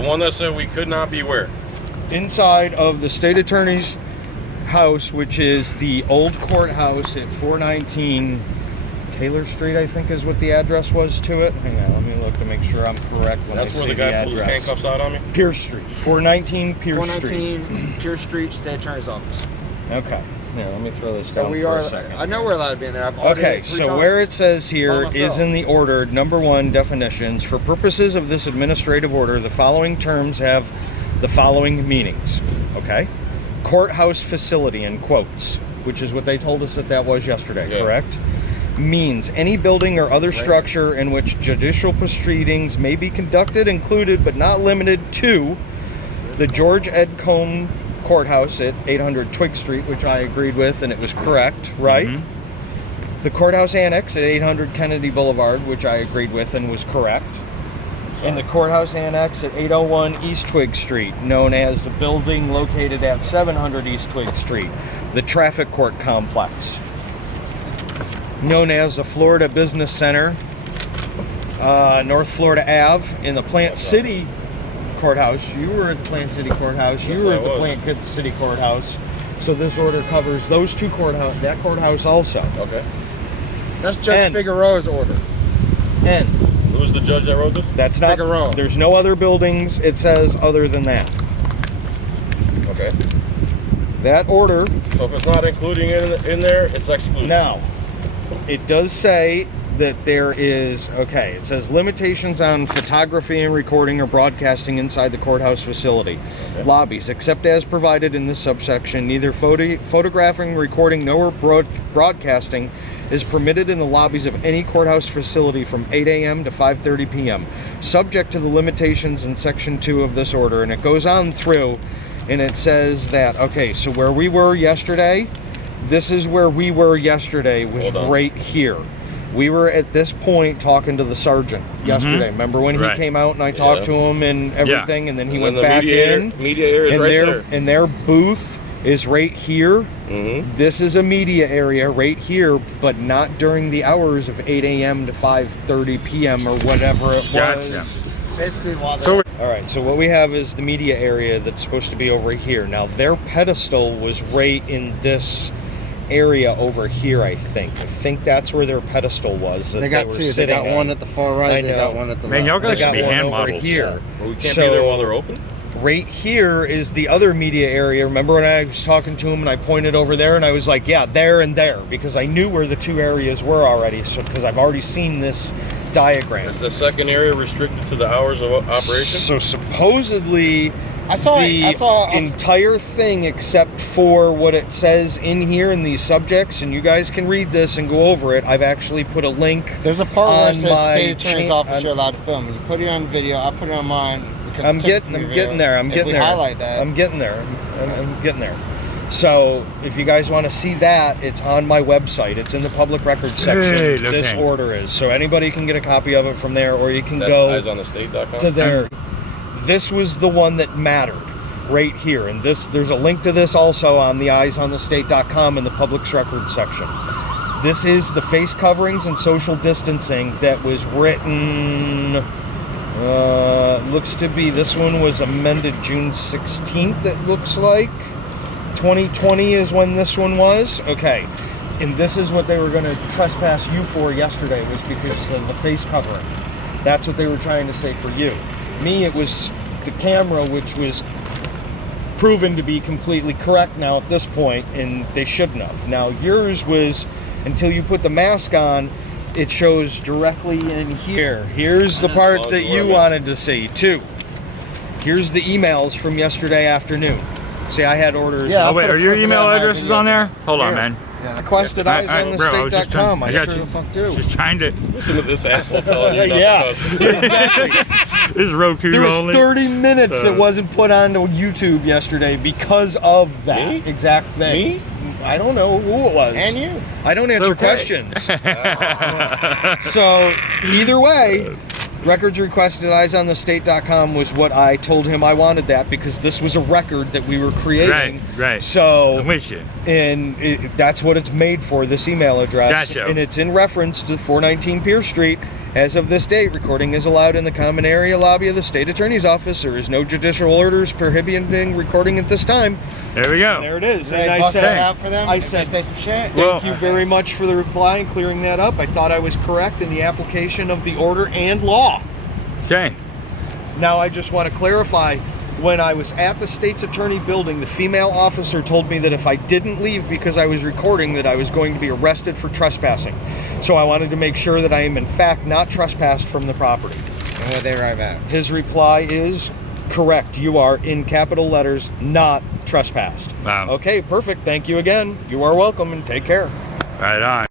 The one that said we could not be where? Inside of the state attorney's house, which is the old courthouse at 419 Taylor Street, I think is what the address was to it. Hang on, let me look to make sure I'm correct when That's I where say the guy the pulled his address. handcuffs out on me? Pierce Street, 419 Pierce Street. 419 Pierce Street, state attorney's office. Okay, now let me throw this So down we for are. a second. I know we're allowed to be in there. I've Okay, audited 3 so times. where it says here By is myself. in the order, number 1, definitions. For purposes of this administrative order, the following terms have the following meanings, okay? Courthouse facility, in quotes, which is what they told us that was yesterday, Yeah. correct? Means any building or other structure in which judicial proceedings may be conducted, included but not limited to the George Edcombe Courthouse at 800 Twig Street, which I agreed with and it was correct, right? Mm-hmm. The Courthouse Annex at 800 Kennedy Boulevard, which I agreed with and was correct. And the Courthouse Annex at 801 East Twig Street, known as the building located at 700 East Twig Street, the Traffic Court Complex, known as the Florida Business Center, North Florida Ave, in the Plant City Courthouse. You were at the Plant City Courthouse. You Yes, were I at the was. Plant City Courthouse. So this order covers those 2 courthouse, that courthouse also. Okay. That's Judge And- Figueroa's order. And Who's the judge that wrote this? that's not, Figueroa. there's no other buildings, it says, other than that. Okay. That order, So if it's not including it in there, it's excluded. now, it does say that there is, okay, it says limitations on photography and recording or broadcasting inside the courthouse facility. Okay. Lobbies, except as provided in this subsection, neither photographing, recording, nor broadcasting is permitted in the lobbies of any courthouse facility from 8 a.m. to 5:30 p.m., subject to the limitations in Section 2 of this order. And it goes on through, and it says that, okay, so where we were yesterday, this is where we were yesterday, was Hold on. right here. We were at this point talking to the sergeant yesterday. Remember when Right. he came out and I talked to him and everything, and then he And went then the back in. media area is and right their, there. and their booth is right here. Mm-hmm. This is a media area right here, but not during the hours of 8 a.m. to 5:30 p.m. or whatever it was. Gotcha. Basically, while they're So All right, so what we have is the media area that's supposed to be over here. Now, their pedestal was right in this area over here, I think. I think that's where their pedestal was. That they got were 2. They sitting got on. one at the far right. I They got know. one at the Man, left. y'all They guys got should be one hand over models. here. Well, we can't So- be there while they're open? Right here is the other media area. Remember when I was talking to him and I pointed over there and I was like, yeah, there and there, because I knew where the 2 areas were already, so because I've already seen this diagram. Is the second area restricted to the hours of operation? So supposedly I saw the it. I saw. entire thing except for what it says in here in these subjects, and you guys can read this and go over it. I've actually put a link. There's a part where on it says my state attorney's chan- office I'm- you're allowed to film. You put it on video. I put it on mine because I'm it took it getting from the there. video. I'm If getting we there. highlight that. I'm getting there. I'm getting there. So if you guys want to see that, it's on my website. It's in the public records section. Good, This okay. order is. So anybody can get a copy of it from there, or you can That's go eyesonthestate.com? to there. This was the one that mattered right here. And there's a link to this also on the eyesonthestate.com in the public records section. This is the face coverings and social distancing that was written, looks to be, this one was amended June 16th, it looks like. 2020 is when this one was. Okay. And this is what they were going to trespass you for yesterday, was because of the face covering. That's what they were trying to say for you. Me, it was the camera, which was proven to be completely correct now at this point, and they shouldn't have. Now, yours was, until you put the mask on, it shows directly in here. Here's the part that you wanted to see, too. Here's the emails from yesterday afternoon. See, I had orders. Yeah. Oh wait, put a are your clip of email that and addresses everything. on there? Hold on, Here. man. Yeah. Requested Bro, I was just eyesonthestate.com. trying- I I got sure you. the fuck do. Just trying to. Listen to this asshole telling you not Yeah, to cuss. exactly. This is Roku There was only. 30 minutes it wasn't put onto YouTube yesterday because of that Me? exact thing. Me? I don't know who it was. And you. I don't answer okay. questions. So either way, records requested at eyesonthestate.com was what I told him I wanted that, because this was a record that we were creating. Right. So I'm with you. and that's what it's made for, this email address. Gotcha. And it's in reference to 419 Pierce Street As of this date, recording is allowed in the common area lobby of the state attorney's office. There is no judicial orders prohibiting recording at this time. There we go. There it is. And And I bust that said, out for them. I if said, they say some shit. thank you very much for the reply and clearing that up. I thought I was correct in the application of the order and law. Okay. Now I just want to clarify, when I was at the state's attorney building, the female officer told me that if I didn't leave because I was recording, that I was going to be arrested for trespassing. So I wanted to make sure that I am in fact not trespassed from the property. And what they write back? His reply is correct. You are, in capital letters, not trespassed. Wow. Okay, perfect. Thank you again. You are welcome and take care. Right on.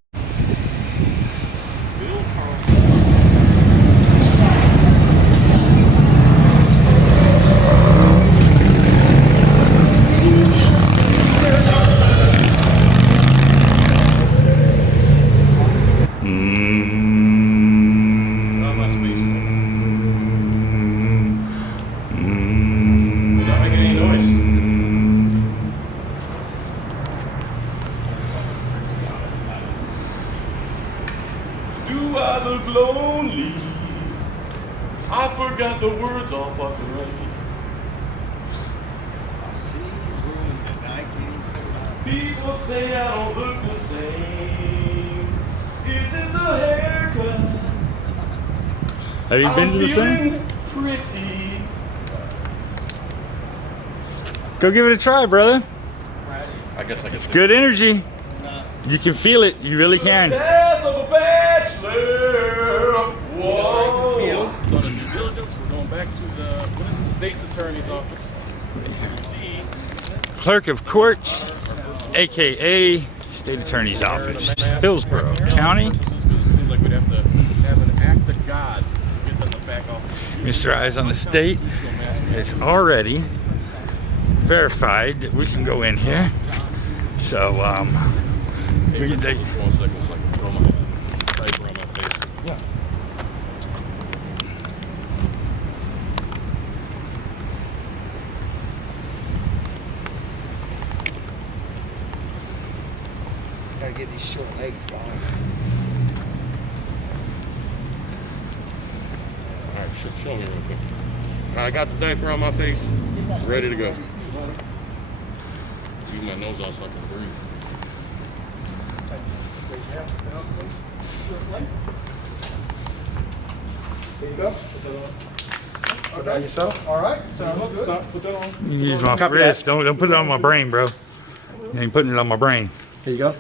Do I look lonely? I forgot the words all fucking right. People say I don't look the same. Is it the haircut? Have you been to the feeling sun? pretty. Go give it a try, brother. I guess I It's good energy. You can feel it. You really can. Death of a bachelor. Whoa. So the due diligence, we're going back to the, what is the state's attorney's office? See, Clerk of Courts, aka State Attorney's Office, Hillsborough County. it seems like we'd have to have an act of God to get them to back off. Mr. Eyes on the State is already verified that we can go in here. So, we can take. 1 second, so I can throw my diaper on my face. Yeah. Gotta get these short legs going. Alright, show me real quick. I got the diaper on my face, ready to go. Leave my nose out so I can breathe. There you go. Put that on yourself. All right. Sounds good. Stop, put that on. You use my wrist. Don't put it on my brain, bro. You ain't putting it on my brain. Here you go.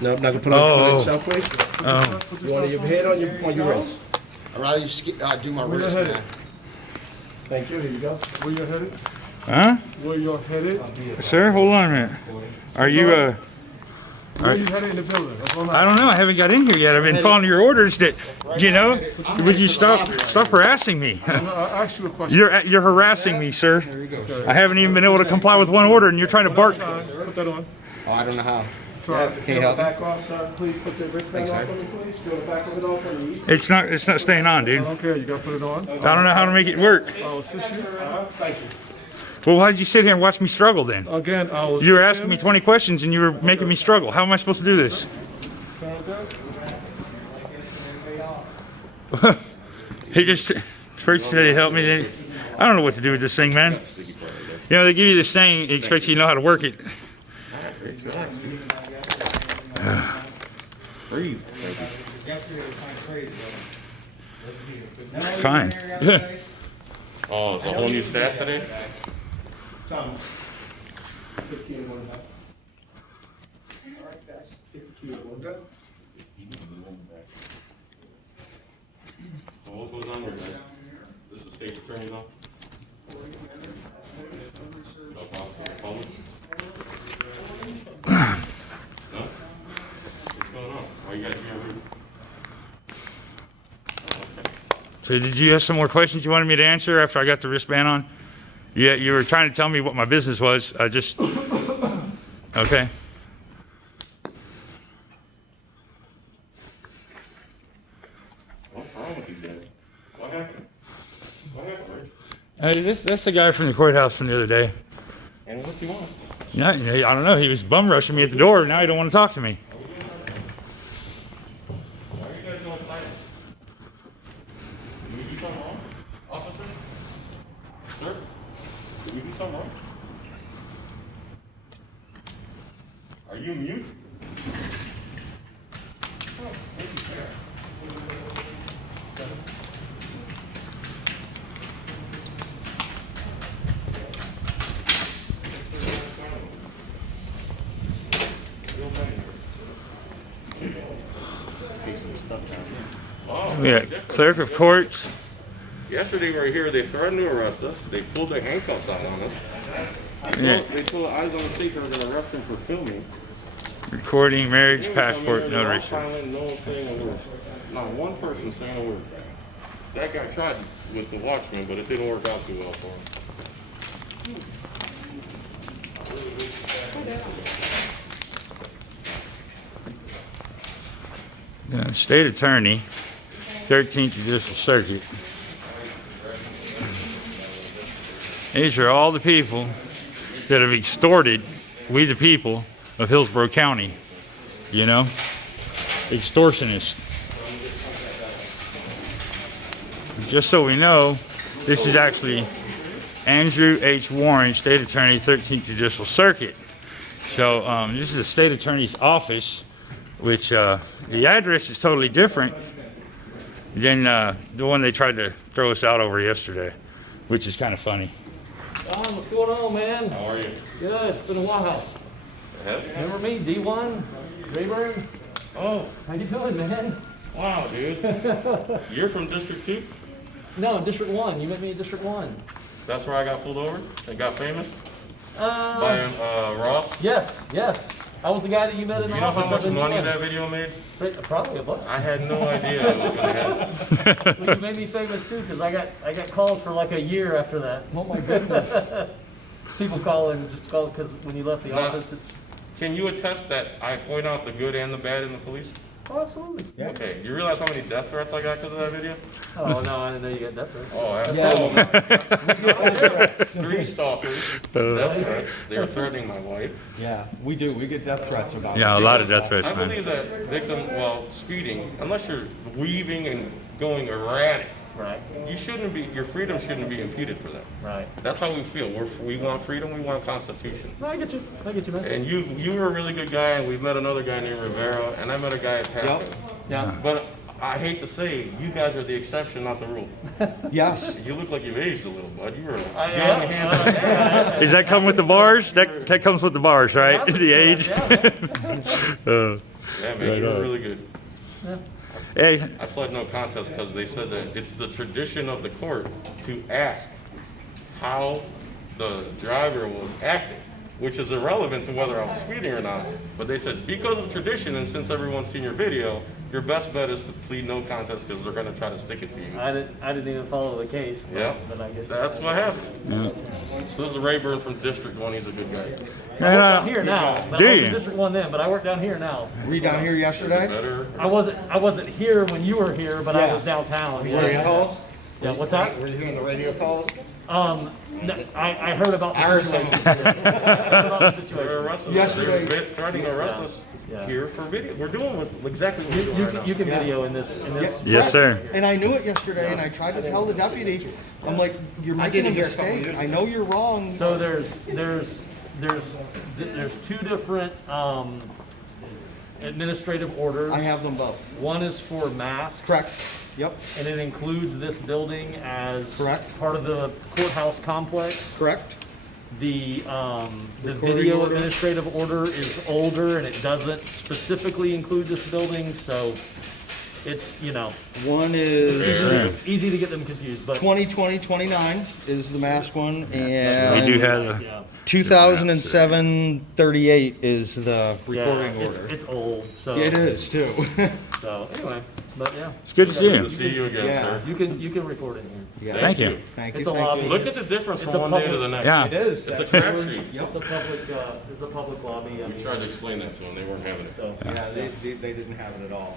No, not gonna put it on yourself, please. Oh, You want your head on your wrist. I'd rather you do my wrist, headed? man. Thank you. Here you go. Where you headed? huh? Where you're headed? Sir, hold on a minute. Are you Where you headed in the building? That's what I'm I don't know. I haven't got in here yet. I've been following your orders. That you know. Would you stop harassing me? I'll ask you a question. You're harassing me, sir. I haven't even been able to comply with one order, and you're trying to bark. Put that on. Oh, I don't know how. Try. Can you help me? Back off, sir. Please put the wristband Thanks, off on me, please. Feel the back of it off on me. It's not staying on, dude. Okay, you gotta put it on. I don't know how to make it work. I'll assist you. Thank you. Well, why'd you sit here and watch me struggle then? Again, I'll You were asking me 20 questions and you were making me struggle. How am I supposed to do this? He just first said he'd help me. Then I don't know what to do with this thing, man. You know, they give you this thing, they expect you to know how to work it. Breathe. Fine. Oh, it's a whole new staff today? Thomas. 15 and 1 half. All right, guys. 52 and 1 half. So what goes on here, man? This is state attorney's office? No problem for the public? No? What's going on? Why you guys here? So did you have some more questions you wanted me to answer after I got the wristband on? Yeah, you were trying to tell me what my business was. I just, okay. What's wrong with these guys? What happened? What happened, Rich? That's the guy from the courthouse from the other day. And what's he want? Yeah, I don't know. He was bum rushing me at the door. Now he don't want to talk to me. Why are you guys going silent? Sir, did we do something wrong? Are you mute? Oh, thank you, sir. Some stuff down here. Oh, We got clerk of courts. yesterday we were here, they threatened to arrest us. They pulled their handcuffs out on us. Yeah. They told the eyes on the state they were going to arrest him for filming. Recording marriage, They were coming passport, in, they were all notary. silent, no one saying a word. Not one person saying a word. That guy tried with the watchman, but it didn't work out too well for him. State attorney, 13th Judicial Circuit. These are all the people that have extorted we the people of Hillsborough County, you know, extortionists. Just so we know, this is actually Andrew H. Warren, State Attorney, 13th Judicial Circuit. So this is the State Attorney's office, which the address is totally different than the one they tried to throw us out over yesterday, which is kind of funny. Don, what's going on, man? How are you? Good. It's been a while. Yes? Remember me, D1? Ybor? Oh, How you doing, man? wow, dude. You're from District 2? No, District 1. You met me in District 1. That's where I got pulled over and got famous? By Ross? Yes, yes. I was the guy that you met in the You know office. how much up in money D1. that video made? Probably a buck. I had no idea it was going to happen. Well, you made me famous too, because I got calls for like a year after that. Oh my goodness. People calling, just call because when you left the Now- office. Can you attest that I point out the good and the bad in the police? Oh, absolutely. Okay, you realize how many death threats I got because of that video? Oh no, I didn't know you got that threat. Oh, absolutely. 3 stalkers, death threats. They were threatening my wife. Yeah, we do. We get death threats about Yeah, a lot of death threats, I man. believe that victim, well, speeding, unless you're weaving and going erratic, Right, you shouldn't be, your freedom shouldn't be impeded for that. right. That's how we feel. We want freedom, we want constitution. No, I get you. I get you, man. And you were a really good guy, and we've met another guy named Rivera, and I met a guy at Tampa. Yeah. But I hate to say, you guys are the exception, not the rule. Yes. You look like you've aged a little, bud. You were I young am. and handsome. Yeah. Does that come with the bars? That comes with the bars, right? Yeah, The age. yeah, Yeah, man, you were really good. Hey, I pled no contest because they said that it's the tradition of the court to ask how the driver was acting, which is irrelevant to whether I was speeding or not. But they said because of tradition and since everyone's seen your video, your best bet is to plead no contest because they're going to try to stick it to you. I didn't even follow the case. Yeah, But I get that's what happened. yeah. So this is Rayburn from District 1. He's a good guy. I work down here now. But Do I was you? in District 1 then, but I work down here now. Were you down here yesterday? Better. I wasn't here when you were here, but I Yeah. was downtown. Radio calls? Yeah, what's that? Were you hearing the radio calls? No, I heard about I heard the some. situation. I heard about the They're situation. arresting us. Yesterday- They're threatening to arrest us Yeah. here for video. We're doing exactly what we're doing right now. You can video in this. Yes, sir. And I knew it yesterday, and I tried to tell the deputy, I'm like, you're making a mistake. I know you're wrong. So there's 2 different administrative orders. I have them both. One is for masks. Correct. Yep. And it includes this building as Correct. part of the courthouse complex. Correct. The Recording video order. administrative order is older and it doesn't specifically include this building, so it's, One is easy to get them confused, but 2020-29 is the mask one, We and do have yeah. 2007-38 is the recording Yeah, order. it's old, so. It is too. So anyway, but yeah. It's good to see Good you. to see you again, Yeah. sir. You can record it here. Yeah. Thank you. Thank It's you. a thank lobby. you. Look at the difference It's from a one day to public- the next. Yeah. It is. It's a That's crapshoot. It's a public lobby. I We mean, tried to explain that to them. They weren't having it. so. Yeah, they didn't have it at all.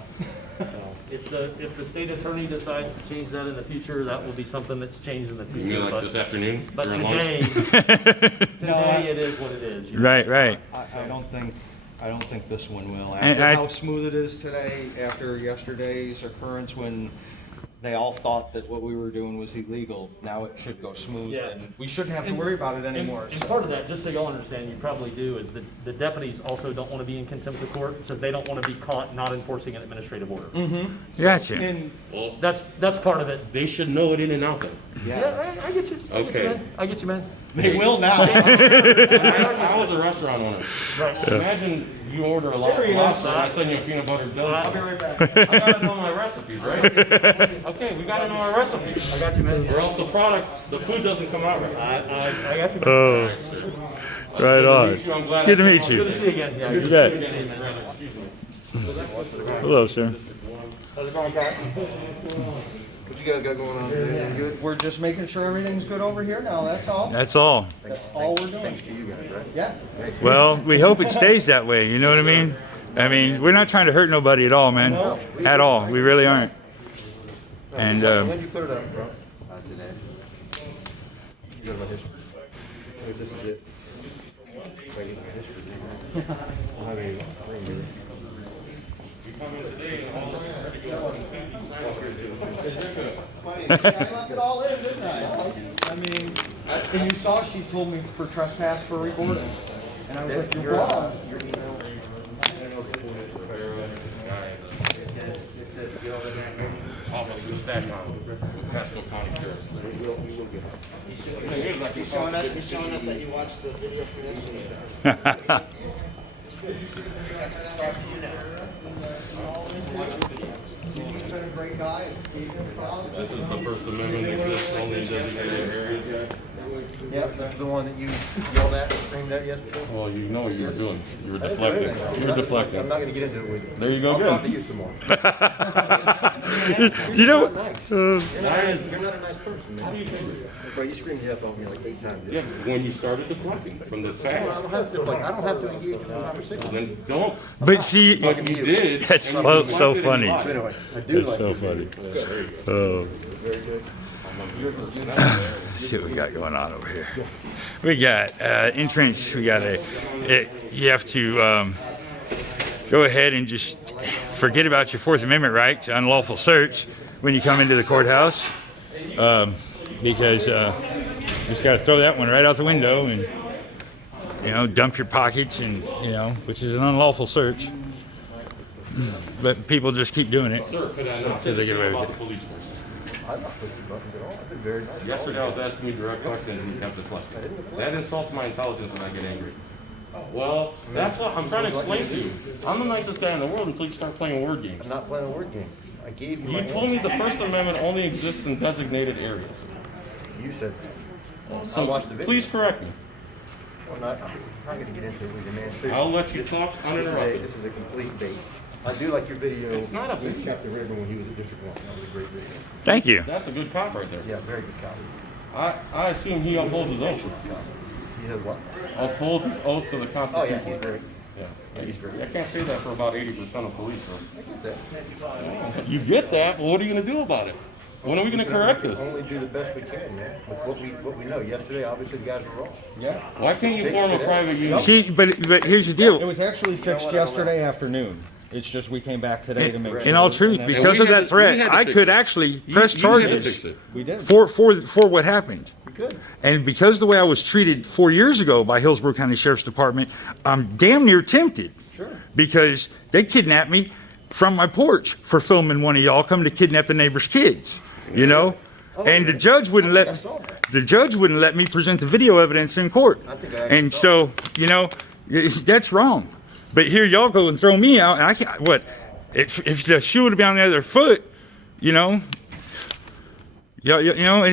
So, if the state attorney decides to change that in the future, that will be something that's changed in the You future. mean like but this afternoon but during lunch? today it is what it is. Right, right. I don't think this one will. And After I- how smooth it is today, after yesterday's occurrence when they all thought that what we were doing was illegal. Now it should go smooth, Yeah. and we shouldn't have to worry about it anymore. And part of that, just so y'all understand, you probably do, is the deputies also don't want to be in contempt of court, so they don't want to be caught not enforcing an administrative order. Gotcha. And Well, That's part of it. they should know it in and out then. Yeah, I get you. Okay. I get you, man. they will now. I was a restaurant owner. Right. Imagine you order a lot of lobster and I send you a peanut butter jelly. I'll be sandwich. right back. I gotta know my recipes, right? Okay, we gotta know our recipes. I got you, man. Or else the food doesn't come out right. I got you. Oh, right on. I'm glad Good to I meet came you. Good to see you again. Yeah, Good to bet. see you again, brother. Excuse me. Hello, sir. How's it going, Pat? What you guys got going on today? Anything good? We're just making sure everything's good over here now, that's all. That's all. That's all we're doing. Thanks to you guys, right? Yeah. Well, we hope it stays that way. You know what I mean? I mean, we're not trying to hurt nobody at all, man. At all. We really aren't. And When did you put it up, bro? Today. You got my history. Wait, this is it. Wait, my history. I don't have any ring here. I left it all in, didn't I? I mean, and you saw she told me for trespass for recording. And I was like, you're wrong. Your email. Officer Staff with Pasco County Sheriff's. He's showing us that you watched the video for this. He's been a great guy. This is the First Amendment exists only in designated areas. Yeah, this is the one that you yelled at and screamed at yesterday. Well, you know what you were doing. You were deflecting. You were I'm deflecting. not gonna get into it with you. There you go, I'll good. talk to you some more. you know, You're not nice. You're not a nice person, man. Bro, you screamed the F on me like 8 times. Yeah, when you started deflecting from the I don't facts, have to, like, I don't have to engage in a conversation. then don't. but see, But you did. That's and you so deflected funny. and So lied. anyway, I do That's like so your funny. video. Oh, Very good. see what we got going on over here. We got entrance. We got you have to go ahead and just forget about your Fourth Amendment right to unlawful search when you come into the courthouse, because you just got to throw that one right out the window and dump your pockets and which is an unlawful search. But people just keep doing it. Sir, could I not So say they the get same away with about it. the police force? I've not pushed your buttons at all. I've been very nice. Yesterday I was asking you direct questions and you kept deflecting. That insults my intelligence and I get angry. Well, that's what I'm trying to explain to you. I'm the nicest guy in the world until you start playing word games. I'm not playing a word game. I gave you my You told me answer. the First Amendment only exists in designated areas. You said that. I So watched the video. please correct me. I'm not going to get into it with you, man. Seriously. I'll let you talk uninterrupted. This is a complete bait. I do like your video. It's not a with video. Captain Ribbon when he was at District 1. That was a great video. Thank you. That's a good cop right there. Yeah, very good copy. I assume he upholds his oath. You know what? Upholds his oath to the Oh, yeah, Constitution. he's great. Yeah. I can't say that for about 80% of police. I get that. You get that, but what are you going to do about it? When are we going to correct this? Only do the best we can, man, with what we know. Yesterday, obviously, the guys were wrong. Yeah. Why can't you form a private unit? See, but here's the It deal. was actually fixed yesterday afternoon. It's just we came back today to make sure. In all truth, that- because of that threat, I could actually press You had to charges fix it. We did. for what happened. We could. And because the way I was treated 4 years ago by Hillsborough County Sheriff's Department, I'm damn near tempted. Sure. Because they kidnapped me from my porch for filming one of y'all coming to kidnap the neighbor's kids, And the judge wouldn't I let saw that. the judge wouldn't let me present the video evidence in court. I think I actually And saw so, that's wrong. But here y'all go and throw me out, and I can't. What? If the shoe would have been on the other foot, and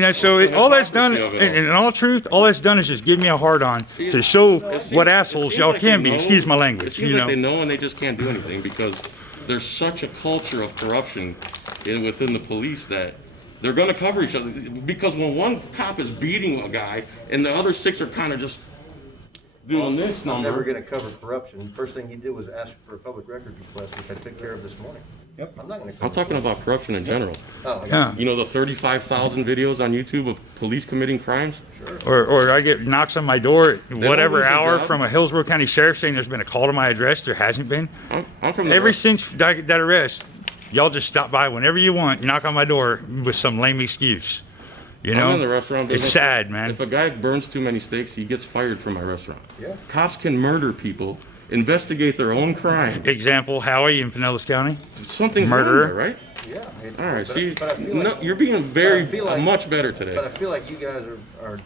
that's so. All that's done, Hypocrisy of it all. and in all truth, all that's done is just give me a hard on to show what assholes y'all can be. Excuse my It language. seems like they know and they just can't do anything because there's such a culture of corruption within the police that they're going to cover each other. Because when one cop is beating a guy and the other 6 are kind of just doing this I'm never number. going to cover corruption. First thing he did was ask for a public record request, which I took care of this morning. Yep. I'm not going to cover I'm talking about corruption in general. Oh, I got Yeah. You know the 35,000 videos on YouTube of police committing crimes? Or I get knocks on my door at whatever lose their hour job. from a Hillsborough County sheriff saying there's been a call to my address. There hasn't been. I'm from the Ever since that arrest, Y'all just stop by whenever you want, knock on my door with some lame excuse. You know, I'm in the restaurant business. it's sad, man. If a guy burns too many steaks, he gets fired from my restaurant. Yeah. Cops can murder people, investigate their own crime. Example, Howie in Pinellas County. Something's Murderer. wrong there, right? Yeah. All right, see, but I feel no, like, you're being I feel like- much better today. but I feel like you guys are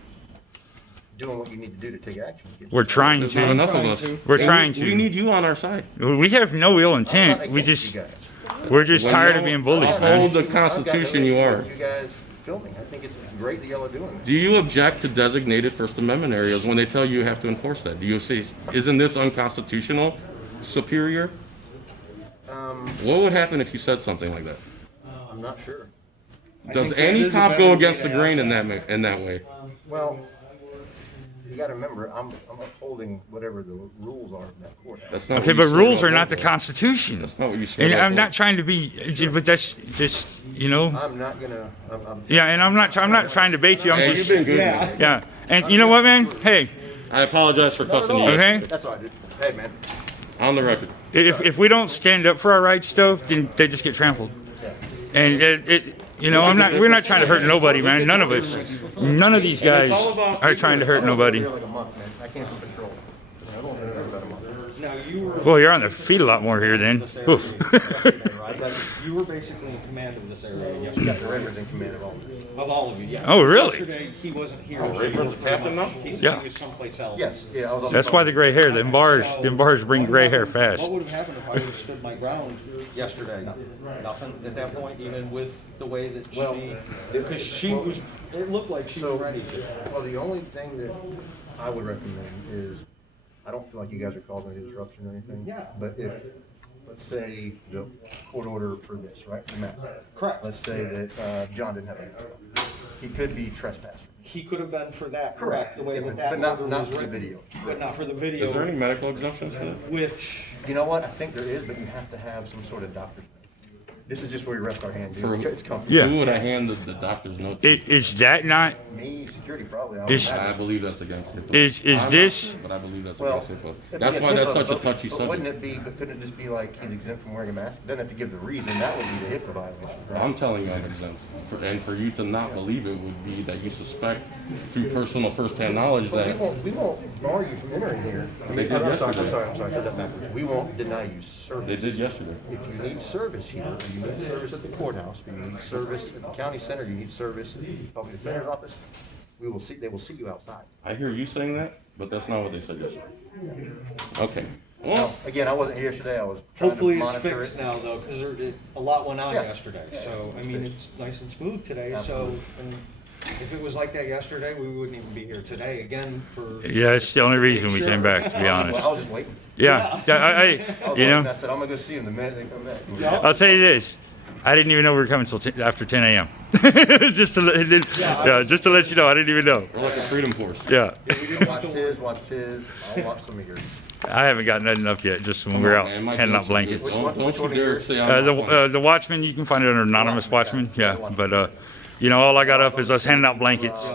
doing what you need to do to take action. We're trying There's not to. enough of us. We're And trying we to. need you on our side. We have no ill I'm not intent. We against just, you guys. we're just When tired y'all of being bullied, uphold man. the Constitution, you are. You guys filming. I think it's great that y'all are doing Do you object to designated First Amendment areas when they tell you have to enforce that? Do you say, isn't this unconstitutional, Superior? that. What would happen if you said something like that? I'm not sure. Does think that any is a cop better go way against to the grain ask in that way? Well, you got to remember, I'm upholding whatever the rules are in that court. That's not. Okay, what you but rules signed are up not the for. Constitution. That's not what you signed And up I'm for. not trying to be, but that's just, you know. I'm not gonna. Yeah, and I'm not trying to bait you. I'm Hey, you've just, been good. Yeah. man. yeah. And you know what, man? Hey, I apologize for cussing you. okay. That's all I did. Hey, man. On the record. If we don't stand up for our rights, though, then they just get trampled. And you know, we're not trying to hurt nobody, man. None of us. None of these guys are trying to hurt nobody. Like a month, man. I came from patrol. I've only been here about a month. Now, you were, Well, you're on their feet a lot more here then. Oof. you were basically in command of this area Yeah, yesterday, the Raven's in command of all of it. of all of you, yeah. Oh, really? Yesterday, he wasn't here. Oh, Rayford's the captain now? He said Yeah. he was someplace else. Yes, yeah, I was on That's the why phone. the gray hair. Them bars bring gray hair fast. What would have happened if I would have stood my ground yesterday? Nothing at that point, even with the way that Well, because she was, it looked like she was ready to. Well, the only thing that I would recommend is, I don't feel like you guys are causing any disruption or anything. Yeah. But if, let's say, the court order for this, right, the map. Correct. Let's say that John didn't have a, he could be trespassing. He could have been for that, correct, the way Yeah, that but that not- order not was for the written. video. But not for the Is there any video, medical exemptions for that? which, You know what, I think there is, but you have to have some sort of doctor's note. This is just where we rest our hand, dude. It's comfortable. Yeah. Who would I hand the doctor's note to? Is that not? Me, security probably. I Is- don't know. I believe that's against HIPAA. Is I'm not this- sure, But I believe that's Well, against HIPAA. if That's it's why that's HIPAA, such a but- touchy but Wouldn't subject. it be, but couldn't it just be like he's exempt from wearing a mask? Doesn't have to give the reason, that would be the HIPAA violation, right? I'm telling you I'm exempt. And for you to not believe it would be that you suspect through personal firsthand knowledge But that we won't bar you from entering here. They did I'm sorry, yesterday. I'm sorry, I said that backwards. We won't deny you service. they did yesterday. If you need service here, or you need service at the courthouse, or you need service at the county center, you need service at the public defender's office, they will see you outside. I hear you saying that, but that's not what they said yesterday. Okay. Well, Now, again, I wasn't here today, I was trying to hopefully it's monitor fixed it. now though, because a lot went on Yeah. yesterday. So, I mean, it's nice and smooth today, so, Absolutely. and if it was like that yesterday, we wouldn't even be here today again for. Yeah, it's the only reason we came back, to be Well, honest. I was just waiting. Yeah, I I was you waiting, know, I said, I'm gonna go see them the minute they come back. Yeah. I'll tell you this. I didn't even know we were coming till after 10 a.m. just to just to let you know, I didn't even know. we're like a freedom force. Yeah, Watch his, I'll watch some of yours. I haven't gotten nothing up yet. Just when we're out Man, my handing out jokes are good. blankets. Don't Which you one of dare yours? say I'm not funny. The Watchman, you can find it under anonymous Watchman. Yeah, but you know, all I got up is us handing out blankets. Yeah,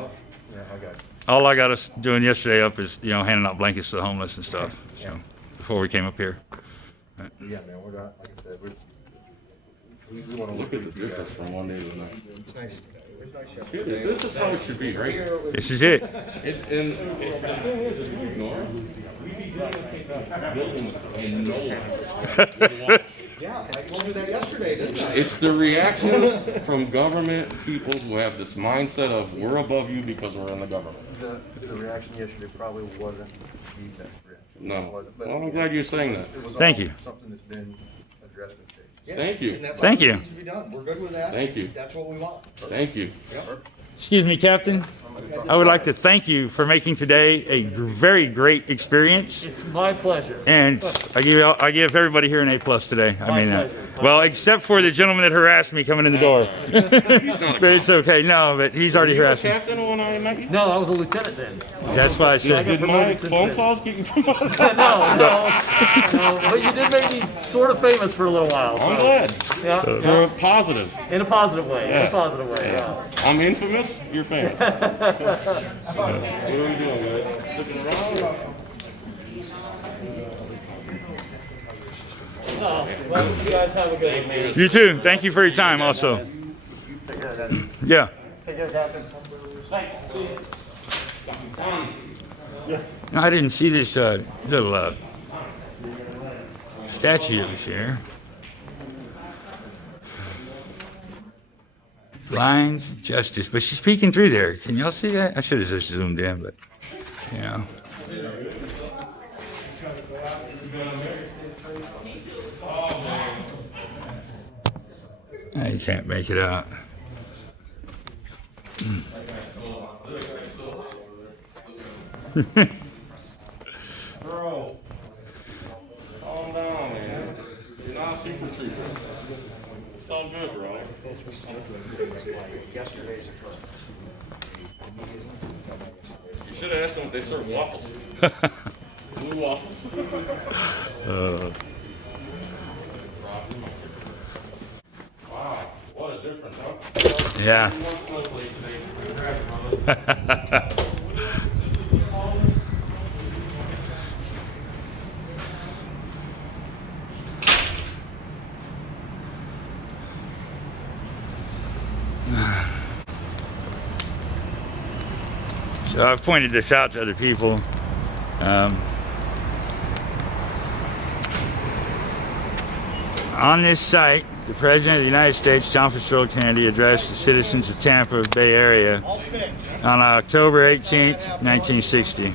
I got you. All I got us doing yesterday up is handing out blankets to the homeless and stuff. So before we came up here. Yeah, man, we're not, like I said, we wanna Look at the difference from one day to the next. It's nice. This is how it should be, right? This is it. And the thing is, if you ignore us, we be buildings and no one. Yeah, I told you that yesterday, didn't I? It's the reactions from government people who have this mindset of we're above you because we're in the government. The reaction yesterday probably wasn't the best reaction. It No. wasn't, but Well, I'm glad you're saying that. it was Thank all you. Something that's been addressed and fixed. Yeah, Thank you. and that's Thank all that you. needs to be done. We're good with that. Thank you. That's what we want. Thank you. Excuse me, Captain. I would like to thank you for making today a very great experience. It's my pleasure. And I give everybody here an A+ today. I My mean, pleasure. well, except for the gentleman that harassed me coming in the door. not a But it's okay. No, but he's already You were harassed me. captain when I met you? No, I was a lieutenant then. That's why I I said. got Did my promoted since phone then. calls get you promoted? No, but you did make me sort of famous for a little while. I'm so- glad. Yeah, For positive. in a positive way. In Yeah. a positive way. Yeah. I'm infamous, you're famous. What are we doing, guys? Sticking around? Well, you guys have a good evening. You too. Thank you for your time also. Yeah. No, I didn't see this little statue that was here. Lines, justice, but she's peeking through there. Can y'all see that? I should have just zoomed in, but you know. I can't make it out. Bro, calm down, man. You're not a super trooper. It's all good, bro. You should have asked them if they serve waffles. Blue waffles. Wow, what a difference, huh? Yeah. So I've pointed this out to other people. On this site, the President of the United States, John Fitzgerald Kennedy, addressed the citizens of Tampa Bay Area on October 18th, 1960.